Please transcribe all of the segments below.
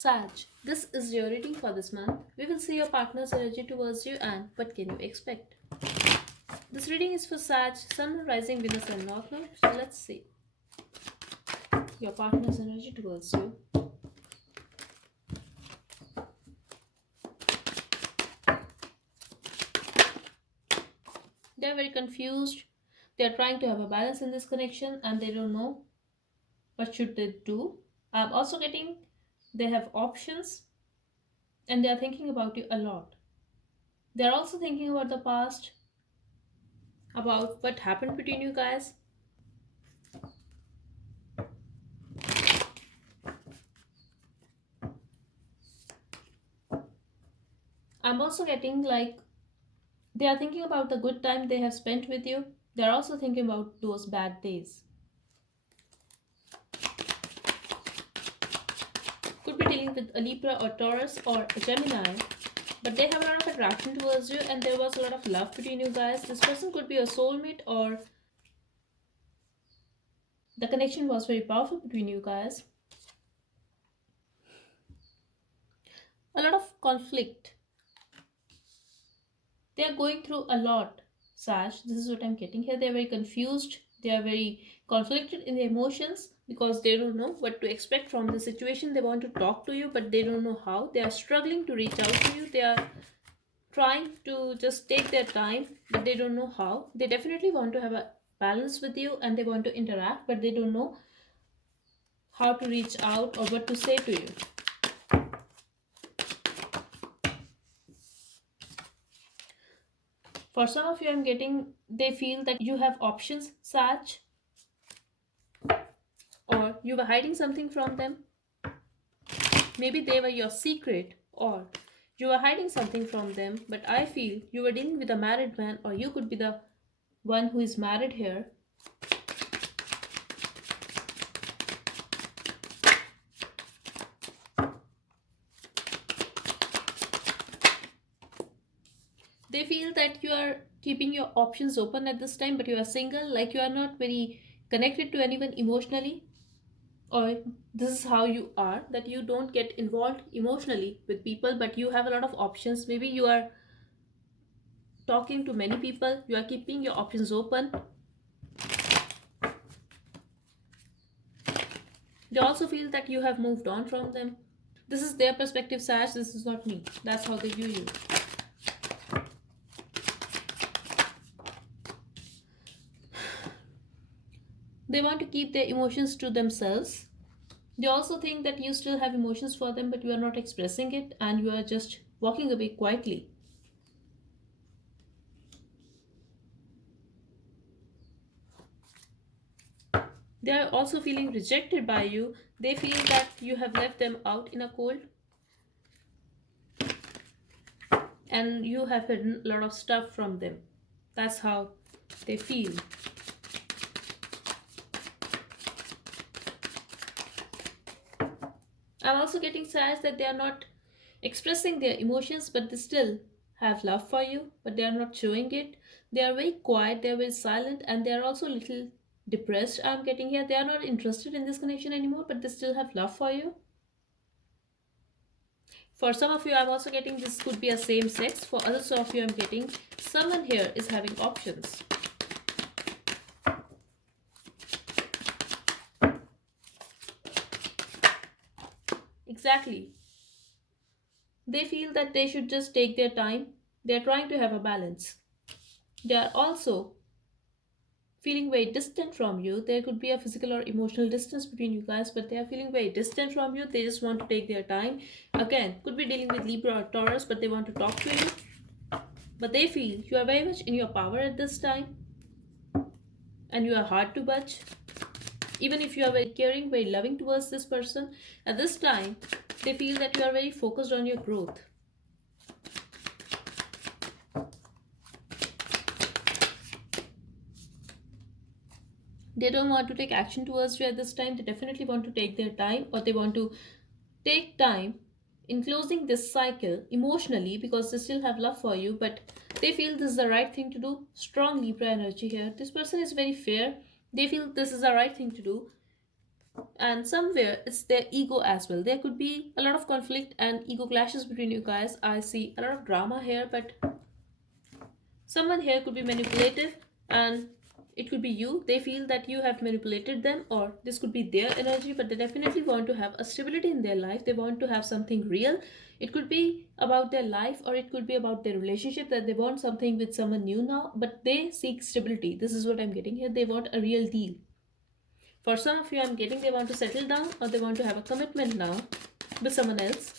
Sag, this is your reading for this month. We will see your partner's energy towards you and what can you expect. This reading is for Sag, Sun, Rising, Venus, and North Node. So let's see your partner's energy towards you. They are very confused. They are trying to have a balance in this connection and they don't know what should they do. I'm also getting they have options and they are thinking about you a lot. They are also thinking about the past, about what happened between you guys. I'm also getting like they are thinking about the good time they have spent with you. They are also thinking about those bad days. Could be dealing with a Libra or Taurus or a Gemini, but they have a lot of attraction towards you and there was a lot of love between you guys. This person could be a soulmate or the connection was very powerful between you guys. A lot of conflict. They are going through a lot, Sash. This is what I'm getting here. They are very confused. They are very conflicted in their emotions because they don't know what to expect from the situation. They want to talk to you, but they don't know how. They are struggling to reach out to you. They are trying to just take their time, but they don't know how. They definitely want to have a balance with you and they want to interact, but they don't know how to reach out or what to say to you. For some of you, I'm getting they feel that you have options, Sach, or you were hiding something from them. Maybe they were your secret, or you were hiding something from them, but I feel you were dealing with a married man, or you could be the one who is married here. They feel that you are keeping your options open at this time, but you are single, like you are not very connected to anyone emotionally, or this is how you are, that you don't get involved emotionally with people, but you have a lot of options. Maybe you are talking to many people, you are keeping your options open. They also feel that you have moved on from them. This is their perspective, Sash. This is not me. That's how they view you. They want to keep their emotions to themselves. They also think that you still have emotions for them, but you are not expressing it and you are just walking away quietly. They are also feeling rejected by you. They feel that you have left them out in a cold and you have hidden a lot of stuff from them. That's how they feel. I'm also getting sad that they are not expressing their emotions, but they still have love for you, but they are not showing it. They are very quiet, they are very silent, and they are also a little depressed. I'm getting here. They are not interested in this connection anymore, but they still have love for you. For some of you, I'm also getting this could be a same sex. For others of you, I'm getting someone here is having options. Exactly. They feel that they should just take their time. They're trying to have a balance. They are also feeling very distant from you. There could be a physical or emotional distance between you guys, but they are feeling very distant from you. They just want to take their time. Again, could be dealing with Libra or Taurus, but they want to talk to you. But they feel you are very much in your power at this time and you are hard to budge. Even if you are very caring, very loving towards this person, at this time, they feel that you are very focused on your growth. They don't want to take action towards you at this time. They definitely want to take their time, or they want to take time in closing this cycle emotionally because they still have love for you, but they feel this is the right thing to do. Strong Libra energy here. This person is very fair. They feel this is the right thing to do. And somewhere it's their ego as well. There could be a lot of conflict and ego clashes between you guys. I see a lot of drama here, but someone here could be manipulative, and it could be you. They feel that you have manipulated them, or this could be their energy, but they definitely want to have a stability in their life. They want to have something real. It could be about their life, or it could be about their relationship, that they want something with someone new now, but they seek stability. This is what I'm getting here. They want a real deal. For some of you, I'm getting they want to settle down, or they want to have a commitment now with someone else.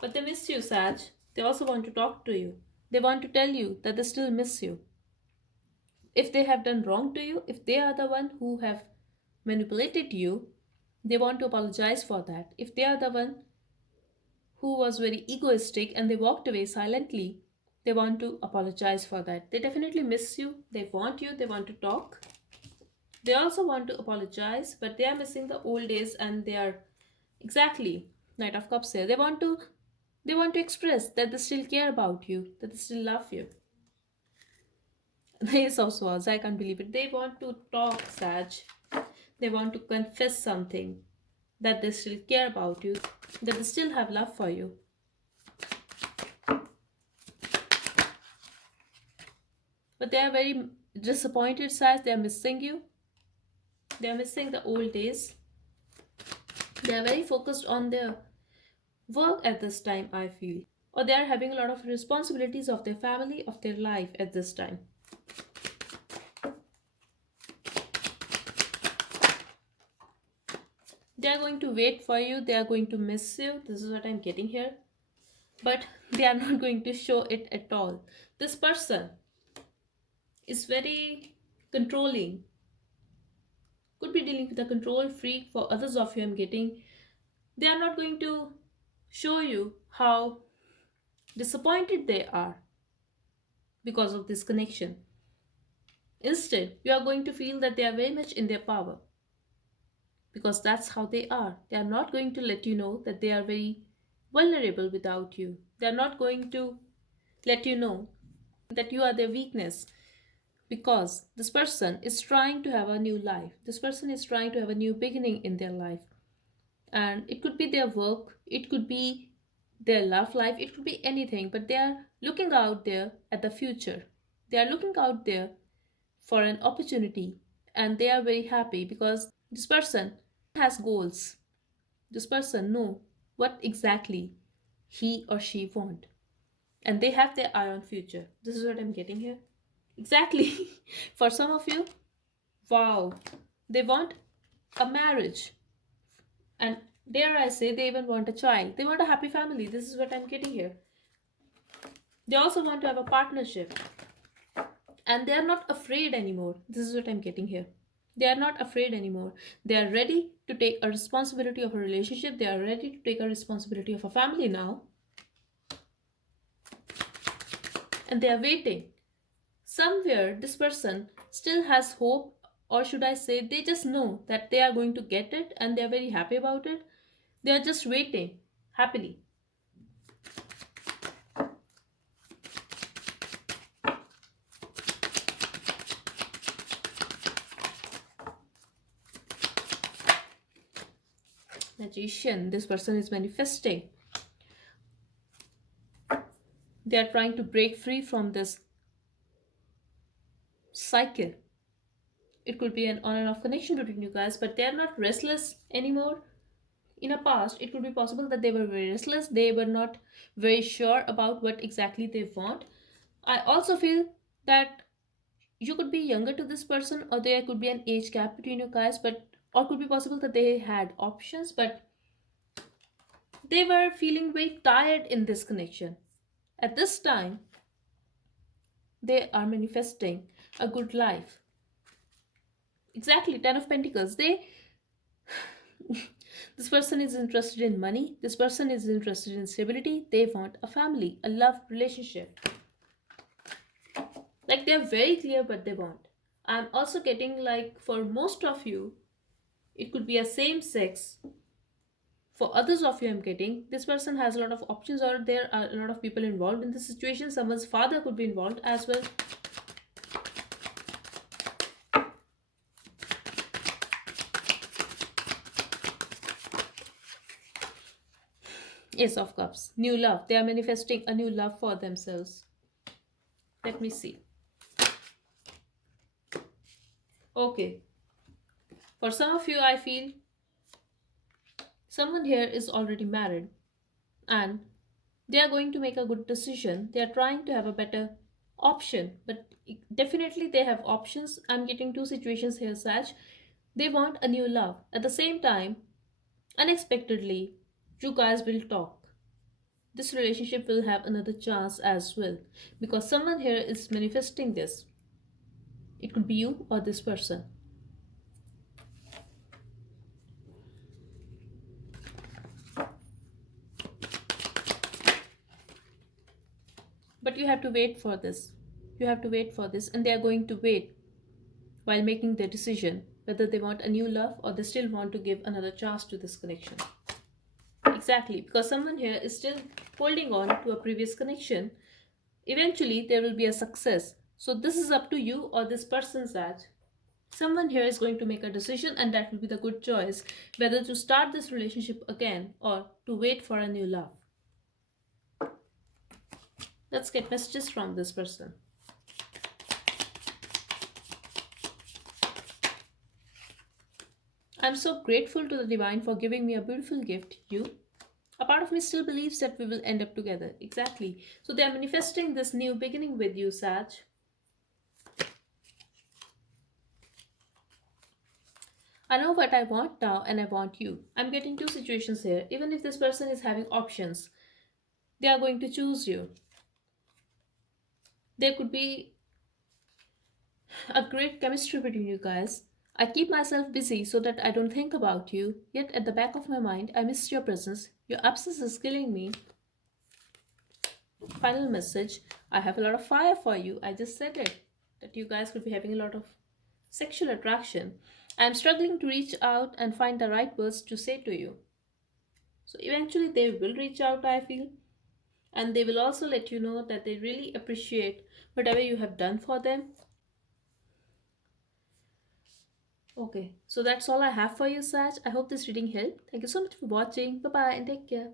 But they miss you, Saj. They also want to talk to you. They want to tell you that they still miss you. If they have done wrong to you, if they are the one who have manipulated you, they want to apologize for that. If they are the one who was very egoistic and they walked away silently, they want to apologize for that. They definitely miss you, they want to talk. They also want to apologize, but they are missing the old days, and they are exactly Knight of Cups here. They want to express that they still care about you, that they still love you. The Ace of Swords, I can't believe it. They want to talk, Saj. They want to confess something, that they still care about you, that they still have love for you. But they are very disappointed, Saj. They are missing you. They are missing the old days. They are very focused on their work at this time, I feel. Or they are having a lot of responsibilities of their family, of their life at this time. They are going to wait for you, they are going to miss you. This is what I'm getting here. But they are not going to show it at all. This person is very controlling, could be dealing with a control freak. For others of you, I'm getting they are not going to show you how disappointed they are because of this connection. Instead, you are going to feel that they are very much in their power, because that's how they are. They are not going to let you know that they are very vulnerable without you. They are not going to let you know that you are their weakness, because this person is trying to have a new life. This person is trying to have a new beginning in their life. And it could be their work, it could be their love life, it could be anything, but they are looking out there at the future. They are looking out there for an opportunity, and they are very happy because this person has goals. This person know what exactly he or she want, and they have their eye on future. This is what I'm getting here. Exactly. For some of you, wow, they want a marriage, and dare I say, they even want a child. They want a happy family. This is what I'm getting here. They also want to have a partnership, and they are not afraid anymore. This is what I'm getting here. They are not afraid anymore. They are ready to take a responsibility of a relationship. They are ready to take a responsibility of a family now, and they are waiting. Somewhere, this person still has hope, or should I say, they just know that they are going to get it, and they are very happy about it. They are just waiting happily. Magician, this person is manifesting. They are trying to break free from this cycle. It could be an on and off connection between you guys, but they are not restless anymore. In a past, it could be possible that they were very restless. They were not very sure about what exactly they want. I also feel that you could be younger to this person, or there could be an age gap between you guys, but or could be possible that they had options, but they were feeling very tired in this connection. At this time, they are manifesting a good life. Exactly, 10 of Pentacles. This person is interested in money. This person is interested in stability. They want a family, a love relationship. Like, they're very clear what they want. I'm also getting, like, for most of you, it could be a same sex For others of you, I'm getting this person has a lot of options, or there are a lot of people involved in this situation. Someone's father could be involved as well. Ace of Cups, new love. They are manifesting a new love for themselves. Let me see. Okay, for some of you, I feel someone here is already married and they are going to make a good decision. They are trying to have a better option, but definitely they have options. I'm getting two situations here, Saj. They want a new love. At the same time, unexpectedly, you guys will talk. This relationship will have another chance as well, because someone here is manifesting this. It could be you or this person. But you have to wait for this. You have to wait for this, and they are going to wait while making their decision whether they want a new love or they still want to give another chance to this connection. Exactly, because someone here is still holding on to a previous connection. Eventually, there will be a success. So, this is up to you or this person's that someone here is going to make a decision, and that will be the good choice whether to start this relationship again or to wait for a new love. Let's get messages from this person. I'm so grateful to the divine for giving me a beautiful gift, you. A part of me still believes that we will end up together. Exactly. So they are manifesting this new beginning with you, Saj. I know what I want now and I want you. I'm getting two situations here. Even if this person is having options, they are going to choose you. There could be a great chemistry between you guys. I keep myself busy so that I don't think about you, yet at the back of my mind, I miss your presence. Your absence is killing me. Final message, I have a lot of fire for you. I just said it. That you guys could be having a lot of sexual attraction. I'm struggling to reach out and find the right words to say to you. So eventually they will reach out, I feel. And they will also let you know that they really appreciate whatever you have done for them. Okay, so that's all I have for you, Saj. I hope this reading helped. Thank you so much for watching. Bye bye and take care.